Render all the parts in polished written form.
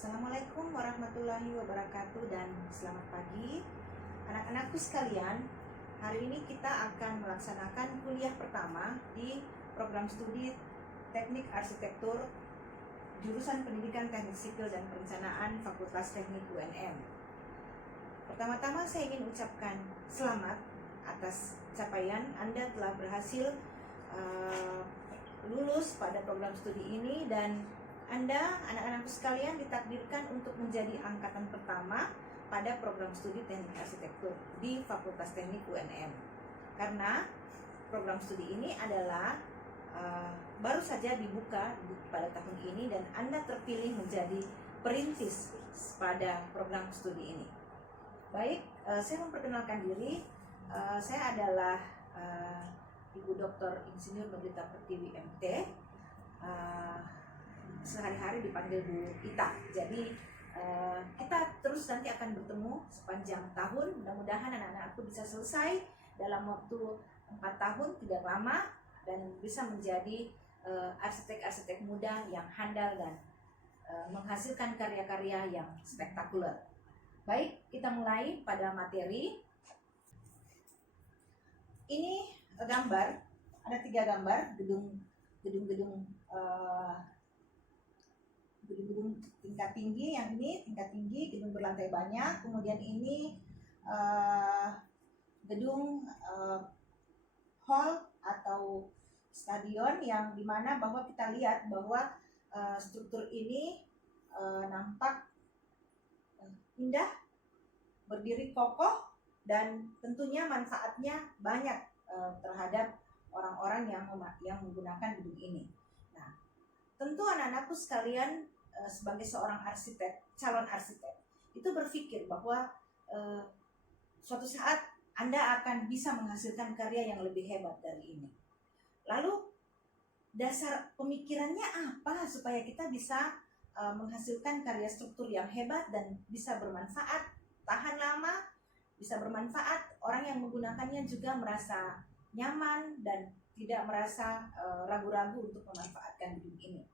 Assalamualaikum warahmatullahi wabarakatuh dan selamat pagi anak-anakku sekalian. Hari ini kita akan melaksanakan kuliah pertama di program studi Teknik Arsitektur jurusan Pendidikan Teknik Sipil dan Perencanaan Fakultas Teknik UNM. Pertama-tama saya ingin ucapkan selamat atas capaian Anda telah berhasil lulus pada program studi ini, dan Anda, anak-anakku sekalian, ditakdirkan untuk menjadi angkatan pertama pada program studi Teknik Arsitektur di Fakultas Teknik UNM. Karena program studi ini adalah baru saja dibuka pada tahun ini, dan Anda terpilih menjadi perintis pada program studi ini. Baik, saya memperkenalkan diri. Saya adalah Ibu Dr. Insinyur Nurlita Pertiwi MT. Sehari-hari dipanggil Bu Ita. Jadi kita terus nanti akan bertemu sepanjang tahun. Mudah-mudahan anak-anakku bisa selesai dalam waktu 4 tahun, tidak lama, dan bisa menjadi arsitek-arsitek muda yang handal dan menghasilkan karya-karya yang spektakuler. Baik, kita mulai pada materi. Ini gambar, ada 3 gambar gedung-gedung tingkat tinggi. Yang ini tingkat tinggi, gedung berlantai banyak. Kemudian ini gedung hall atau stadion, yang dimana bahwa kita lihat bahwa struktur ini nampak indah, berdiri kokoh, dan tentunya manfaatnya banyak terhadap orang-orang yang menggunakan gedung ini. Nah, tentu anak-anakku sekalian, sebagai seorang arsitek, calon arsitek, itu berpikir bahwa suatu saat Anda akan bisa menghasilkan karya yang lebih hebat dari ini. Lalu dasar pemikirannya apa supaya kita bisa menghasilkan karya struktur yang hebat dan bisa bermanfaat, tahan lama, bisa bermanfaat, orang yang menggunakannya juga merasa nyaman dan tidak merasa ragu-ragu untuk memanfaatkan gedung ini.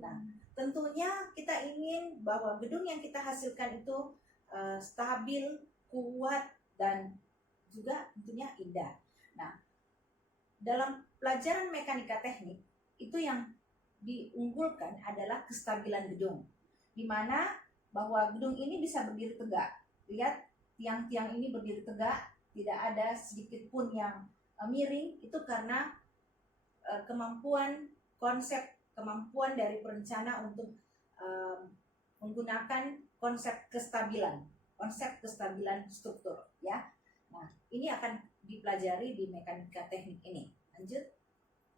Nah, tentunya kita ingin bahwa gedung yang kita hasilkan itu stabil, kuat, dan juga tentunya indah. Nah, dalam pelajaran mekanika teknik itu yang diunggulkan adalah kestabilan gedung, di mana bahwa gedung ini bisa berdiri tegak. Lihat, tiang-tiang ini berdiri tegak, tidak ada sedikit pun yang miring. Itu karena kemampuan dari perencana untuk menggunakan konsep kestabilan struktur, ya. Nah, ini akan dipelajari di mekanika teknik ini. Lanjut.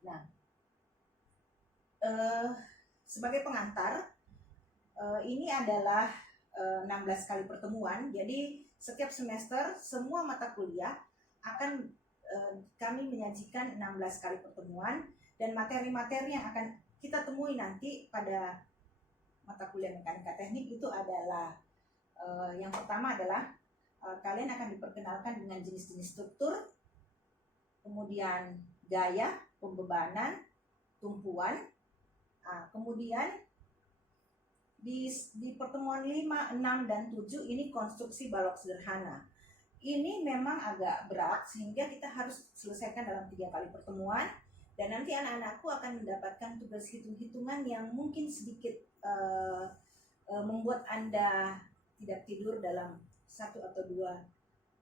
Nah, sebagai pengantar, ini adalah 16 kali pertemuan. Jadi setiap semester semua mata kuliah akan kami menyajikan 16 kali pertemuan, dan materi-materi yang akan kita temui nanti pada mata kuliah mekanika teknik itu adalah yang pertama adalah kalian akan diperkenalkan dengan jenis-jenis struktur, kemudian gaya, pembebanan, tumpuan. Kemudian di pertemuan 5, 6, dan 7 ini konstruksi balok sederhana. Ini memang agak berat sehingga kita harus selesaikan dalam 3 kali pertemuan, dan nanti anak-anakku akan mendapatkan tugas hitung-hitungan yang mungkin sedikit membuat Anda tidak tidur dalam 1 atau 2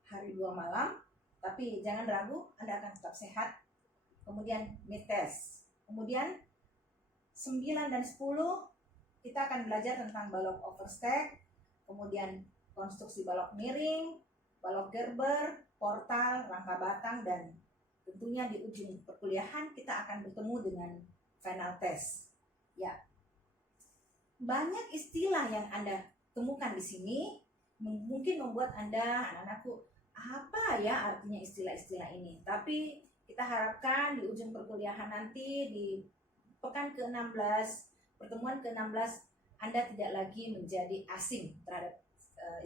hari 2 malam, tapi jangan ragu, Anda akan tetap sehat. Kemudian mid test. Kemudian 9 dan 10 kita akan belajar tentang balok overstack, kemudian konstruksi balok miring, balok gerber, portal, rangka batang, dan tentunya di ujung perkuliahan kita akan bertemu dengan final test. Ya, banyak istilah yang Anda temukan di sini mungkin membuat Anda, anak-anakku, apa ya artinya istilah-istilah ini. Tapi kita harapkan di ujung perkuliahan nanti, di pekan ke-16, pertemuan ke-16, Anda tidak lagi menjadi asing terhadap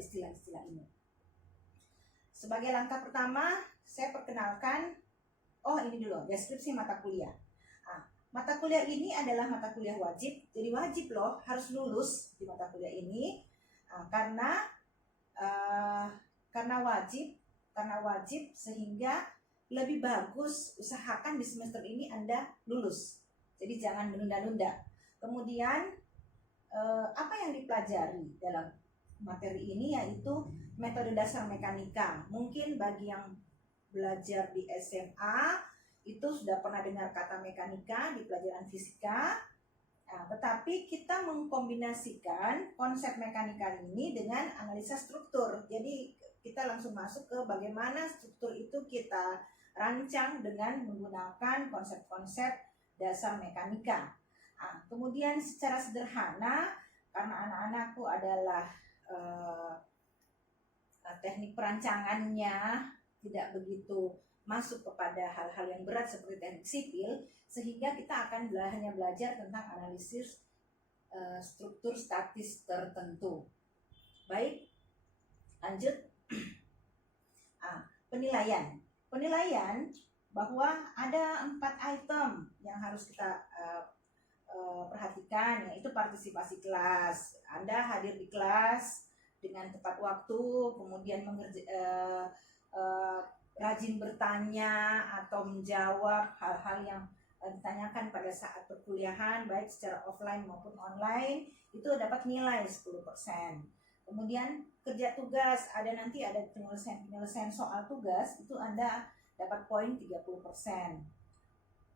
istilah-istilah ini. Sebagai langkah pertama, saya perkenalkan, ini dulu, deskripsi mata kuliah. mata kuliah ini adalah mata kuliah wajib, jadi wajib loh harus lulus di mata kuliah ini. Karena wajib sehingga lebih bagus usahakan di semester ini Anda lulus. Jadi jangan menunda-nunda. Kemudian apa yang dipelajari dalam materi ini yaitu metode dasar mekanika. Mungkin bagi yang belajar di SMA itu sudah pernah dengar kata mekanika di pelajaran fisika. Tetapi kita mengkombinasikan konsep mekanika ini dengan analisa struktur. Jadi kita langsung masuk ke bagaimana struktur itu kita rancang dengan menggunakan konsep-konsep dasar mekanika. Kemudian secara sederhana, karena anak-anakku adalah teknik perancangannya tidak begitu masuk kepada hal-hal yang berat seperti teknik sipil, sehingga kita akan hanya belajar tentang analisis struktur statis tertentu. Baik, lanjut. Penilaian bahwa ada 4 item yang harus kita perhatikan, yaitu partisipasi kelas. Anda hadir di kelas dengan tepat waktu, kemudian rajin bertanya atau menjawab hal-hal yang ditanyakan pada saat perkuliahan, baik secara offline maupun online, itu dapat nilai 10%. Kemudian kerja tugas, nanti ada penyelesaian soal tugas, itu Anda dapat poin 30%.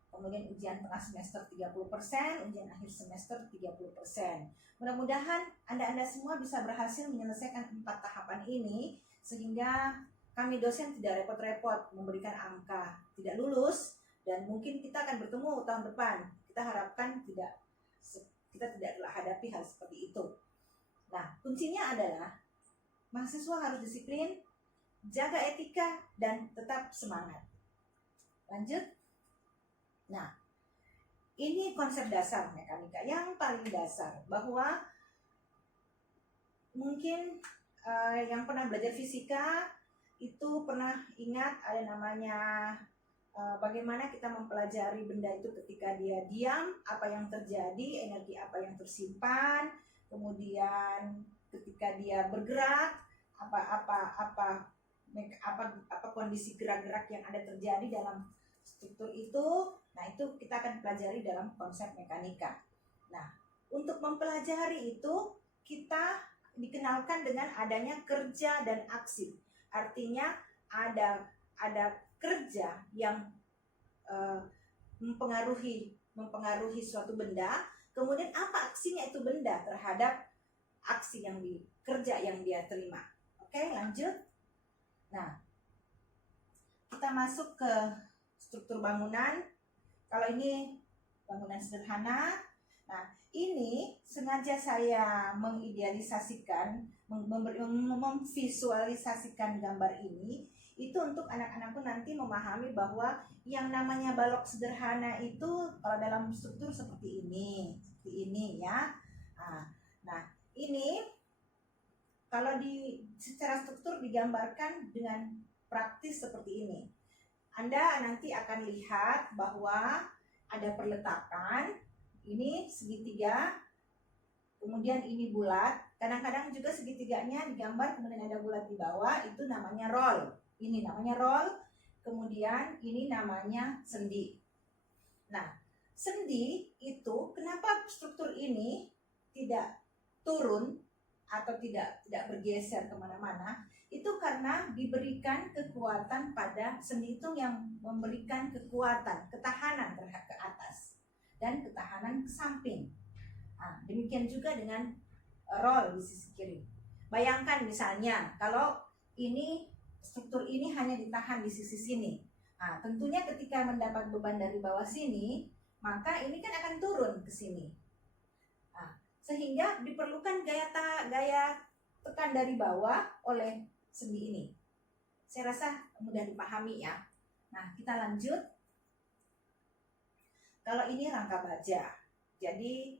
Kemudian ujian tengah semester 30%, ujian akhir semester 30%. Mudah-mudahan Anda semua bisa berhasil menyelesaikan 4 tahapan ini, sehingga kami dosen tidak repot-repot memberikan angka tidak lulus, dan mungkin kita akan bertemu tahun depan. Kita harapkan kita tidak hadapi hal seperti itu. Nah, kuncinya adalah mahasiswa harus disiplin, jaga etika, dan tetap semangat. Lanjut. Nah, ini konsep dasar mekanika yang paling dasar, bahwa mungkin yang pernah belajar fisika itu pernah ingat ada namanya bagaimana kita mempelajari benda itu ketika dia diam, apa yang terjadi, energi apa yang tersimpan, kemudian ketika dia bergerak, apa kondisi gerak-gerak yang ada terjadi dalam struktur itu. Nah, itu kita akan pelajari dalam konsep mekanika. Nah, untuk mempelajari itu kita dikenalkan dengan adanya kerja dan aksi. Artinya ada kerja yang mempengaruhi suatu benda, kemudian apa aksinya itu benda terhadap aksi kerja yang dia terima. Oke, lanjut. Nah, kita masuk ke struktur bangunan. Kalau ini bangunan sederhana. Nah, ini sengaja saya mengidealisasikan, memvisualisasikan gambar ini, itu untuk anak-anakku nanti memahami bahwa yang namanya balok sederhana itu kalau dalam struktur seperti ini ya. Nah, ini kalau secara struktur digambarkan dengan praktis seperti ini. Anda nanti akan lihat bahwa ada perletakan, ini segitiga, kemudian ini bulat. Kadang-kadang juga segitiganya digambar, kemudian ada bulat di bawah, itu namanya roll. Ini namanya roll, kemudian ini namanya sendi. Nah, sendi itu kenapa struktur ini tidak turun atau tidak bergeser kemana-mana? Itu karena diberikan kekuatan pada sendi itu yang memberikan ketahanan terhadap ke atas dan ketahanan ke samping. Demikian juga dengan roll di sisi kiri. Bayangkan misalnya kalau ini struktur ini hanya ditahan di sisi sini. Tentunya ketika mendapat beban dari bawah sini, maka ini kan akan turun ke sini. Sehingga diperlukan gaya tekan dari bawah oleh sendi ini. Saya rasa mudah dipahami ya. Nah, kita lanjut. Kalau ini rangka baja. Jadi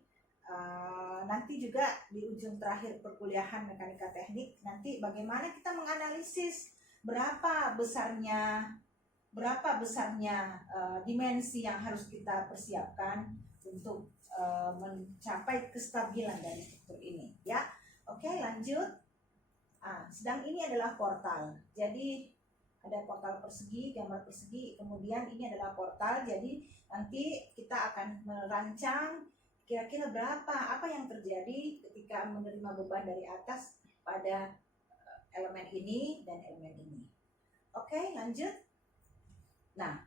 nanti juga di ujung terakhir perkuliahan mekanika teknik, nanti bagaimana kita menganalisis berapa besarnya berapa besarnya dimensi yang harus kita persiapkan untuk mencapai kestabilan dari struktur ini, ya. Oke, lanjut. Sedang ini adalah portal. Jadi ada portal persegi, gambar persegi, kemudian ini adalah portal. Jadi nanti kita akan merancang kira-kira apa yang terjadi ketika menerima beban dari atas pada elemen ini dan elemen ini. Oke, lanjut. Nah,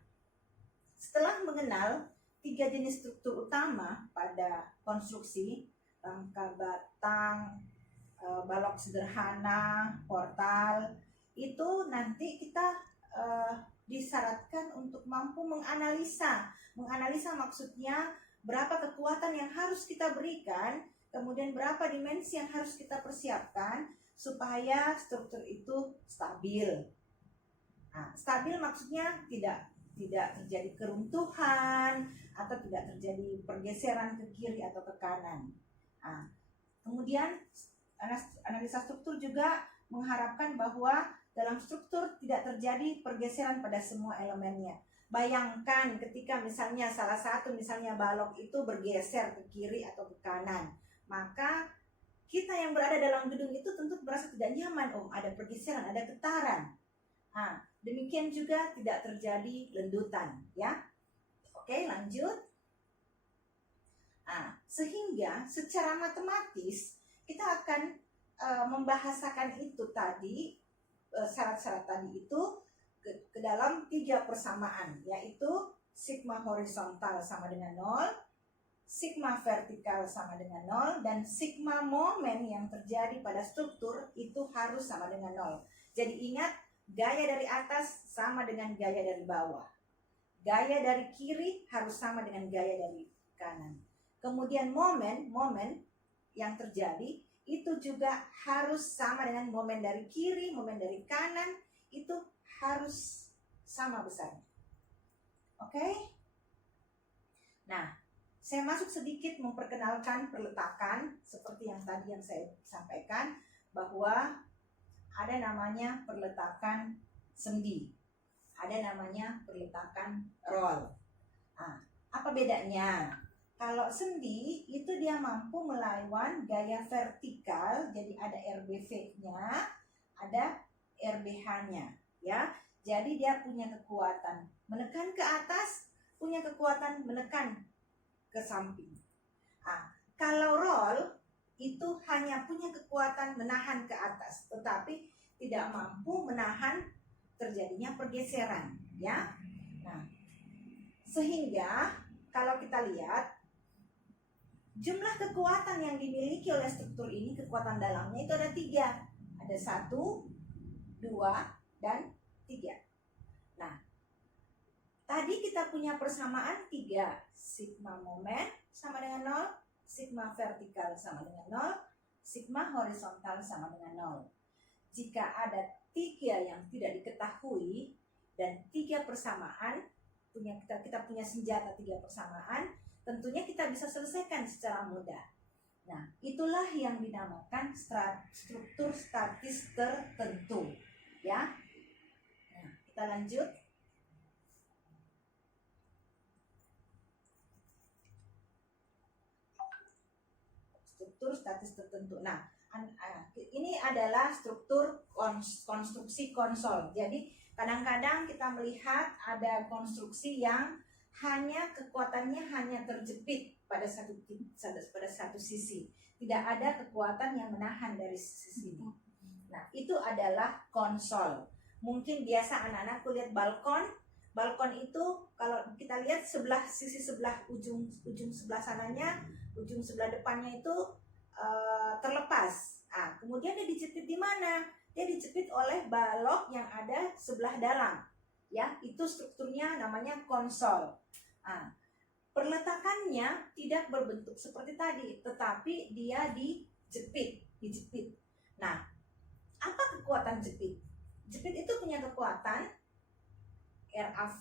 setelah mengenal 3 jenis struktur utama pada konstruksi, rangka batang, balok sederhana, portal, itu nanti kita disyaratkan untuk mampu menganalisa. Menganalisa maksudnya berapa kekuatan yang harus kita berikan, kemudian berapa dimensi yang harus kita persiapkan supaya struktur itu stabil. Stabil maksudnya tidak terjadi keruntuhan atau tidak terjadi pergeseran ke kiri atau ke kanan. Kemudian analisa struktur juga mengharapkan bahwa dalam struktur tidak terjadi pergeseran pada semua elemennya. Bayangkan ketika misalnya salah satu misalnya balok itu bergeser ke kiri atau ke kanan, maka kita yang berada dalam gedung itu tentu merasa tidak nyaman. Ada pergeseran, ada getaran. Demikian juga tidak terjadi lendutan, ya. Oke, lanjut. Sehingga secara matematis kita akan membahasakan itu tadi, syarat-syarat tadi itu ke dalam 3 persamaan, yaitu sigma horizontal sama dengan 0, sigma vertikal sama dengan 0, dan sigma momen yang terjadi pada struktur itu harus sama dengan 0. Jadi ingat, gaya dari atas sama dengan gaya dari bawah. Gaya dari kiri harus sama dengan gaya dari kanan. Kemudian momen yang terjadi itu juga harus sama dengan momen dari kiri, momen dari kanan, itu harus sama besarnya. Oke? Nah, saya masuk sedikit memperkenalkan perletakan seperti yang tadi yang saya sampaikan, bahwa ada namanya perletakan sendi, ada namanya perletakan roll. Apa bedanya? Kalau sendi itu dia mampu melawan gaya vertikal, jadi ada RBV-nya, ada RBH-nya, ya. Jadi dia punya kekuatan menekan ke atas, punya kekuatan menekan ke samping. Kalau roll itu hanya punya kekuatan menahan ke atas, tetapi tidak mampu menahan terjadinya pergeseran, ya. Nah, sehingga kalau kita lihat jumlah kekuatan yang dimiliki oleh struktur ini, kekuatan dalamnya itu ada 3. Ada 1, 2, dan 3. Nah, tadi kita punya persamaan 3. Sigma momen sama dengan 0, sigma vertikal sama dengan 0, sigma horizontal sama dengan 0. Jika ada 3 yang tidak diketahui dan 3 persamaan, kita punya senjata 3 persamaan, tentunya kita bisa selesaikan secara mudah. Nah, itulah yang dinamakan struktur statis tertentu, ya. Nah, kita lanjut. Struktur statis tertentu. Nah, ini adalah struktur konstruksi konsol. Jadi kadang-kadang kita melihat ada konstruksi yang kekuatannya hanya terjepit pada satu sisi, tidak ada kekuatan yang menahan dari sisi ini. Nah, itu adalah konsol. Mungkin biasa anak-anak lihat balkon itu kalau kita lihat sisi sebelah ujung sebelah sananya, ujung sebelah depannya itu terlepas. Kemudian dia dijepit di mana? Dia dijepit oleh balok yang ada sebelah dalam. Ya, itu strukturnya namanya konsol. Perletakannya tidak berbentuk seperti tadi, tetapi dia dijepit. Nah, apa kekuatan jepit? Jepit itu punya kekuatan RAV,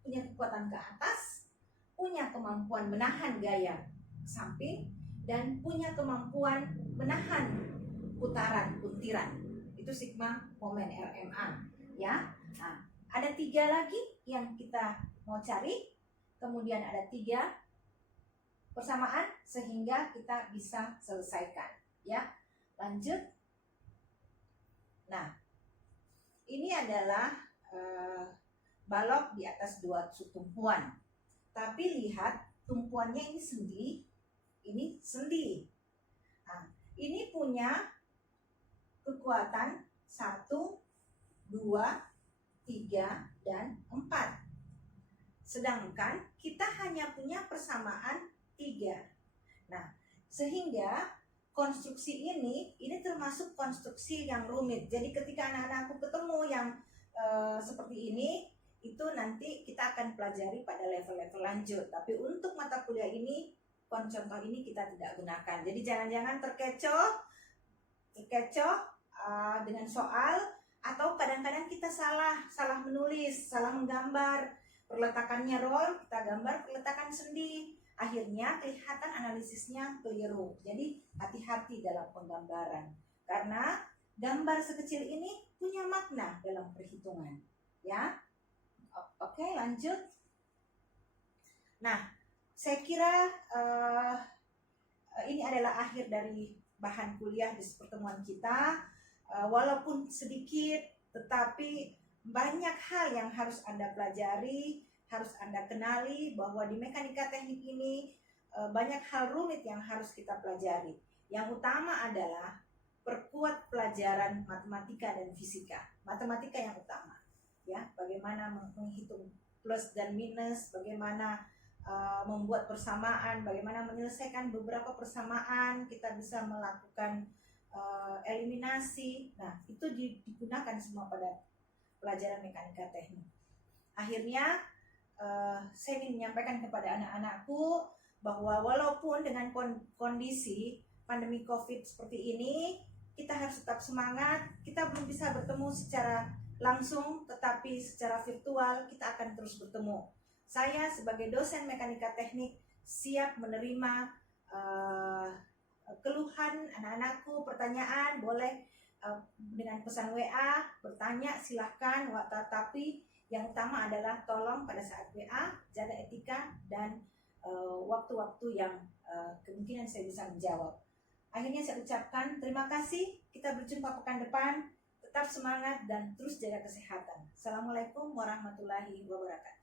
punya kekuatan ke atas, punya kemampuan menahan gaya samping, dan punya kemampuan menahan puntiran. Itu sigma momen RMA, ya. Nah, ada 3 lagi, yang kita mau cari, kemudian ada 3 persamaan sehingga kita bisa selesaikan. Ya, lanjut. Nah, ini adalah balok di atas 2 tumpuan. Tapi lihat tumpuannya ini sendi, ini sendi. Nah, ini punya kekuatan 1, 2, 3, dan 4. Sedangkan kita hanya punya persamaan 3. Nah, sehingga konstruksi ini termasuk konstruksi yang rumit. Jadi ketika anak-anakku ketemu yang seperti ini, itu nanti kita akan pelajari pada level-level lanjut. Tapi untuk mata kuliah ini, contoh ini kita tidak gunakan. Jadi jangan-jangan terkecoh dengan soal, atau kadang-kadang kita salah menulis, salah menggambar, perletakannya roll, kita gambar perletakan sendi, akhirnya kelihatan analisisnya keliru. Jadi hati-hati dalam penggambaran, karena gambar sekecil ini punya makna dalam perhitungan. Ya, oke, lanjut. Nah, saya kira ini adalah akhir dari bahan kuliah di pertemuan kita. Walaupun sedikit, tetapi banyak hal yang harus Anda pelajari, harus Anda kenali bahwa di mekanika teknik ini banyak hal rumit yang harus kita pelajari. Yang utama adalah perkuat pelajaran matematika dan fisika. Matematika yang utama, ya, bagaimana menghitung plus dan minus, bagaimana membuat persamaan, bagaimana menyelesaikan beberapa persamaan, kita bisa melakukan eliminasi. Nah, itu digunakan semua pada pelajaran mekanika teknik. Akhirnya saya ingin menyampaikan kepada anak-anakku bahwa walaupun dengan kondisi pandemi COVID seperti ini, kita harus tetap semangat. Kita belum bisa bertemu secara langsung, tetapi secara virtual kita akan terus bertemu. Saya sebagai dosen mekanika teknik siap menerima keluhan anak-anakku, pertanyaan boleh dengan pesan WA, bertanya silahkan, tapi yang utama adalah tolong pada saat WA jaga etika dan waktu-waktu yang kemungkinan saya bisa menjawab. Akhirnya saya ucapkan terima kasih, kita berjumpa pekan depan, tetap semangat dan terus jaga kesehatan. Assalamualaikum warahmatullahi wabarakatuh.